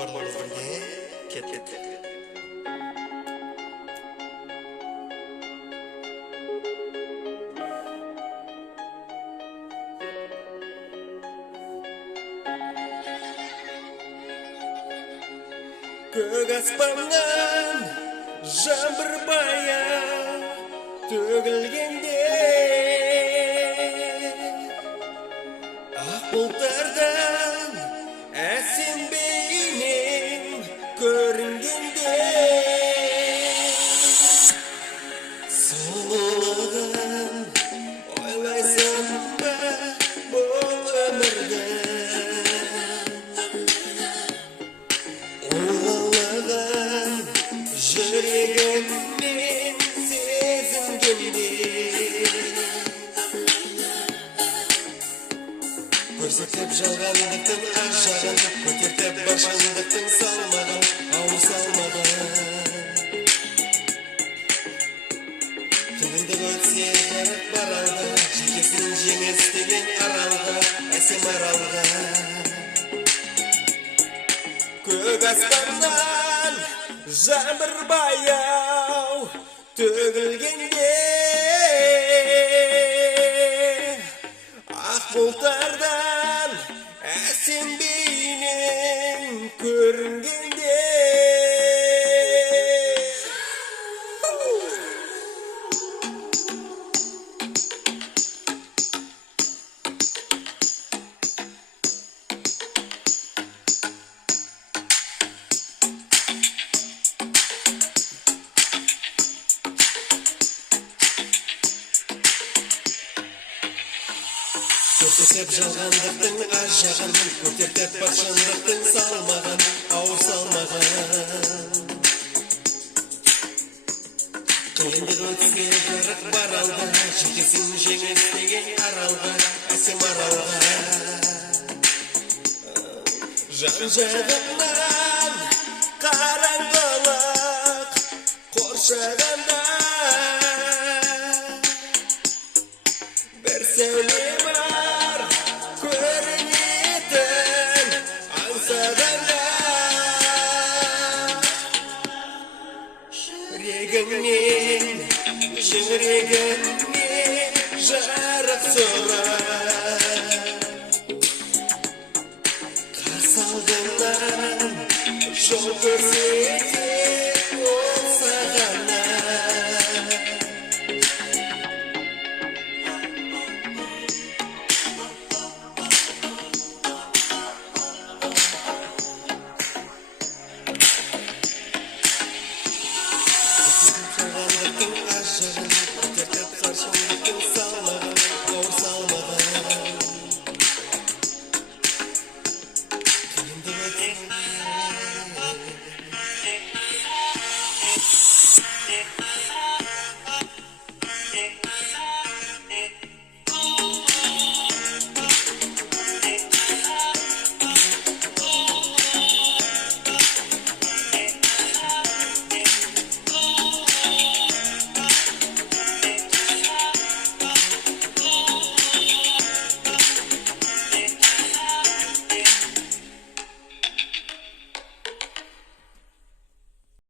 барлығыңызға кет. Көк аспаннан жаңбыр баяу төгілгенде, ақ бұлттардан әсем бейнең көрінгенде, сұлулығын ойлайсың ба бұл өмірді? Жүрегіммен сезінгенде, көрсетіп жалғандықтың ақ жағын, көтертіп бар шындықтың салмағын, ауыр салмағын. Түңілдік өтсе жарық бар алға, жекесін жеңіс деген аралға, әсем аралға. Көк аспаннан жаңбыр баяу төгілгенде, ақ бұлттардан әсем бейнең көрінгенде, көрсетіп жалғандықтың ар жағын, көтертіп бар шындықтың салмағын, ауыр салмағын. Қиындық өтсе жарық бар алға, жетесің жеңіс деген аралға, әсем аралға. Жан-жағымнан қараңғылық қоршағанда, бір сәуле бар көрінетін аңсағанда, жүрегіңнен жарық сұр